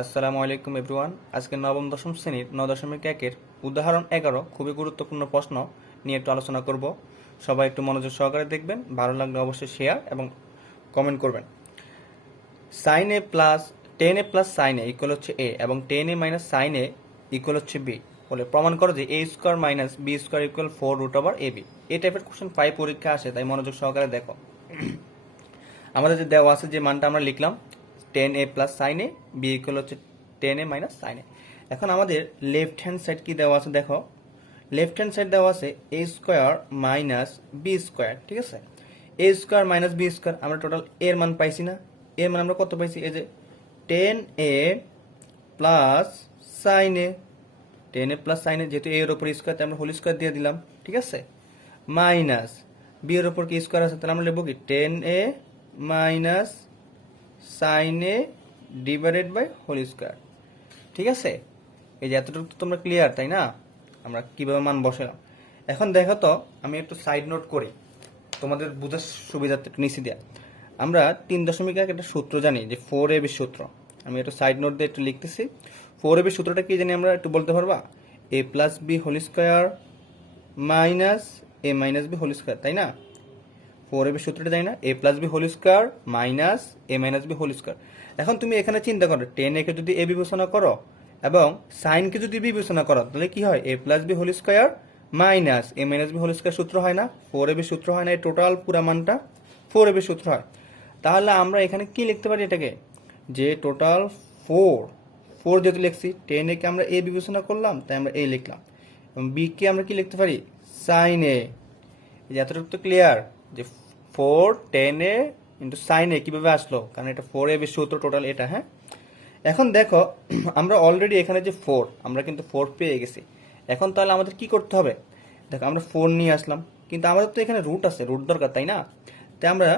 আসসালামু আলাইকুম এভরিওয়ান আজকে নবম, দশম শ্রেণির ন দশমিক একের উদাহরণ এগারো খুবই গুরুত্বপূর্ণ প্রশ্ন নিয়ে একটু আলোচনা করব। সবাই একটু মনোযোগ সহকারে দেখবেন, ভালো লাগলে অবশ্যই শেয়ার এবং কমেন্ট করবেন। Sine A plus tan A plus sine A equal হচ্ছে এ এবং tan A minus sine A equal হচ্ছে বি বলে প্রমাণ করো যে A square minus B square equal four root over A B এই টাইপের কোশ্চেন ফাইভ পরীক্ষা আসে, তাই মনোযোগ সহকারে দেখো। আমাদের যে দেওয়া আছে যে মানটা আমরা লিখলাম tan A plus sine A B equal হচ্ছে tan A minus sine A. এখন আমাদের লেফট হ্যান্ড সাইড কি দেওয়া আছে দেখো। লেফট হ্যান্ড সাইড দেওয়া আছে A square minus B square ঠিক আছে? A square minus B square আমরা টোটাল এর মান পাইছি না। এর মান আমরা কত পাইছি? এই যে tan A plus sine A. Tan A plus sine A, যেহেতু এর ওপর স্কোয়ার তাই আমরা হোল স্কোয়ার দিয়ে দিলাম, ঠিক আছে? মাইনাস বি এর ওপর কি স্কোয়ার আছে? তাহলে আমরা লিখব কি tan A minus sine A divided by whole square ঠিক আছে? এই যে এতটুকু তো তোমরা ক্লিয়ার তাই না? আমরা কীভাবে মান বসালাম? এখন দেখো তো, আমি একটু সাইড নোট করি। তোমাদের বোঝার সুবিধার্থে একটু নিচে দেওয়া আমরা তিন দশমিক এক একটা সূত্র জানি, যে ফোর এবি সূত্র। আমি একটু সাইড নোট দিয়ে একটু লিখতেছি। ফোর এবি সূত্রটা কি জানি আমরা একটু বলতে পারবা? A plus B whole square minus A minus B whole square তাই না? ফোর এবি সূত্রটা জানি না A plus B whole square minus A minus B whole square এখন তুমি এখানে চিন্তা করো টেন একে যদি এ বিবেচনা করো এবং সাইনকে যদি বিবেচনা করো, তাহলে কি হয়? A plus B whole square minus A minus B whole square সূত্র হয় না। ফোর এ বি সূত্র হয় না, এই টোটাল পুরা মানটা ফোর এ বি সূত্র হয়। তাহলে আমরা এখানে কি লিখতে পারি এটাকে? যে টোটাল ফোর ফোর যেহেতু লিখছি টেন একে আমরা এ বিবেচনা করলাম, তাই আমরা এ লিখলাম। এবং বি কে আমরা কি লিখতে পারি? সাইন এ এতটুকু তো ক্লিয়ার যে four tan A into sine A কীভাবে আসলো? কারণ এটা ফোর এ বেশি সূত্র টোটাল এটা হ্যাঁ? এখন দেখো, আমরা অলরেডি এখানে যে ফোর আমরা কিন্তু ফোর পেয়ে গেছি। এখন তাহলে আমাদের কি করতে হবে? দেখো, আমরা ফোর নিয়ে আসলাম। কিন্তু আমাদের তো এখানে রুট আছে রুট দরকার, তাই না? তাই আমরা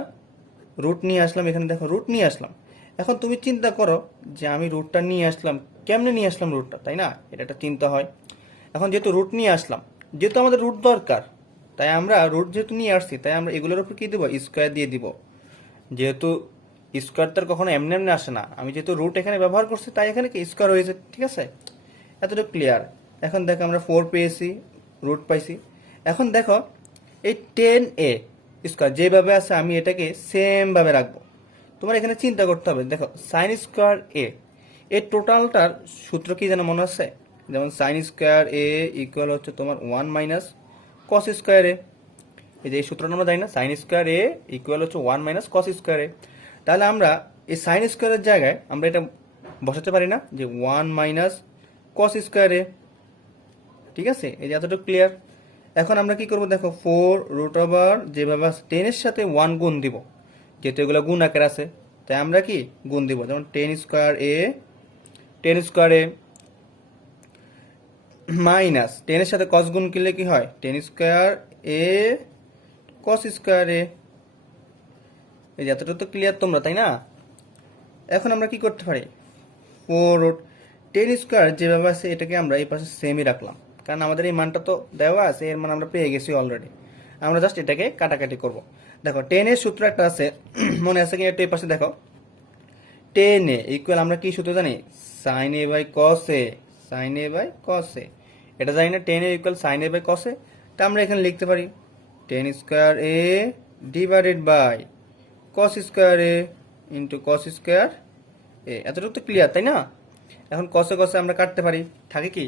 রুট নিয়ে আসলাম, এখানে দেখো রুট নিয়ে আসলাম। এখন তুমি চিন্তা করো যে আমি রুটটা নিয়ে আসলাম, কেমনে নিয়ে আসলাম রুটটা তাই না? এটা একটা চিন্তা হয়। এখন যেহেতু রুট নিয়ে আসলাম, যেহেতু আমাদের রুট দরকার তাই আমরা রুট যেহেতু নিয়ে আসছি, তাই আমরা এগুলোর উপর কি দেবো? স্কোয়ার দিয়ে দিব। যেহেতু স্কোয়ার তার কখনো এমনি এমনি আসে না। আমি যেহেতু রুট এখানে ব্যবহার করছি, তাই এখানে কি স্কোয়ার হয়েছে ঠিক আছে? এতটা ক্লিয়ার এখন দেখো আমরা ফোর পেয়েছি রুট পাইছি। এখন দেখো, এই টেন এ স্কোয়ার যেভাবে আছে, আমি এটাকে সেমভাবে রাখব। তোমার এখানে চিন্তা করতে হবে। দেখো সাইন স্কোয়ার এ এর টোটালটার সূত্র কি যেন মনে আছে? যেমন সাইন স্কোয়ার এ ইকুয়াল হচ্ছে তোমার one minus cos square A. এই যে এই সূত্রটা আমরা জানি না সাইন স্কোয়ার এ ইকুয়াল হচ্ছে one minus cos square A. তাহলে আমরা এই সাইন স্কোয়ারের জায়গায় আমরা এটা বসাতে পারি না, যে one minus cos square A. ঠিক আছে? এই যে এতটুকু ক্লিয়ার এখন আমরা কি করব দেখো ফোর রুট ওভার যেভাবে টেনের সাথে ওয়ান গুণ দিব, যেহেতু এগুলো গুণ আকার আছে, তাই আমরা কি গুণ দিব, যেমন tan square A tan square A minus টেনের সাথে কস গুণ করলে কি হয়? Tan square A cos square A এই এতটা তো ক্লিয়ার তোমরা, তাই না? এখন আমরা কি করতে পারি? ফোর রুট টেন স্কোয়ার যেভাবে আছে, এটাকে আমরা এই পাশে সেমই রাখলাম। কারণ আমাদের এই মানটা তো দেওয়া আছে, এর মান আমরা পেয়ে গেছি অলরেডি আমরা জাস্ট এটাকে কাটাকাটি করব। দেখো টেনের সূত্র একটা আছে, মনে আছে কি একটু এই পাশে দেখো? টেন এ ইকুয়াল আমরা কি সূত্র জানি? Sine A by cos A sine A by cos A এটা জানি না tan A equal sine A by cos তা আমরা এখানে লিখতে পারি। Tan square A divided by cos square A into cos square A এতটুকু তো ক্লিয়ার তাই না? এখন কসে কসে আমরা কাটতে পারি। থাকে কি?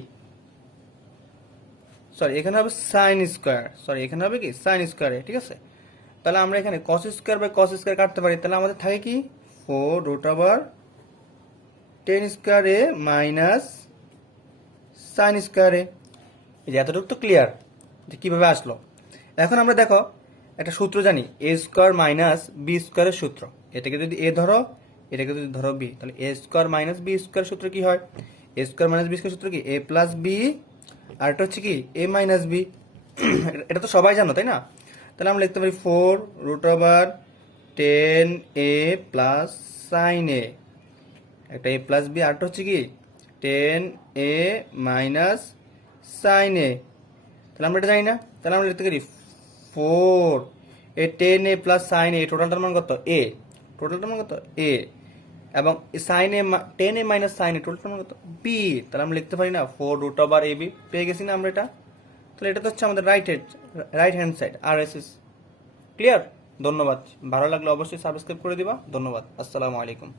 সরি এখানে হবে সাইন স্কোয়ার সরি এখানে হবে কি? সাইন স্কোয়ার ঠিক আছে? তাহলে আমরা এখানে cos square by cos square কাটতে পারি। তাহলে আমাদের থাকে কি? Four root over tan square A minus sine square A এই যে এতটুকু তো ক্লিয়ার যে কীভাবে আসলো। এখন আমরা দেখো একটা সূত্র জানি এ স্কোয়ার মাইনাস বি স্কোয়ারের সূত্র। এটাকে যদি এ ধরো, এটাকে যদি ধরো বি তাহলে A square minus B square সূত্র কি হয়? A square minus B square সূত্র কি? এ প্লাস বি আর এটা হচ্ছে কি? এ মাইনাস বি এটা তো সবাই জানো, তাই না? তাহলে আমরা লিখতে পারি four root over tan A plus sine A একটা এ প্লাস বি আরটা হচ্ছে কি? Tan A minus sine A. তাহলে আমরা এটা জানি না? তাহলে আমরা লিখতে পারি four. A tan A plus sine A টোটালটার মান কত? এ। টোটালটার মান কত? এ। এবং sine A tan A minus sine A total মানে কত? বি তাহলে আমরা লিখতে পারি না four root over A B পেয়ে গেছি না আমরা এটা? তাহলে এটা তো হচ্ছে আমাদের right hand right hand side আর এস এস ক্লিয়ার ধন্যবাদ। ভালো লাগলে অবশ্যই সাবস্ক্রাইব করে দিবা। ধন্যবাদ। আসসালামু আলাইকুম।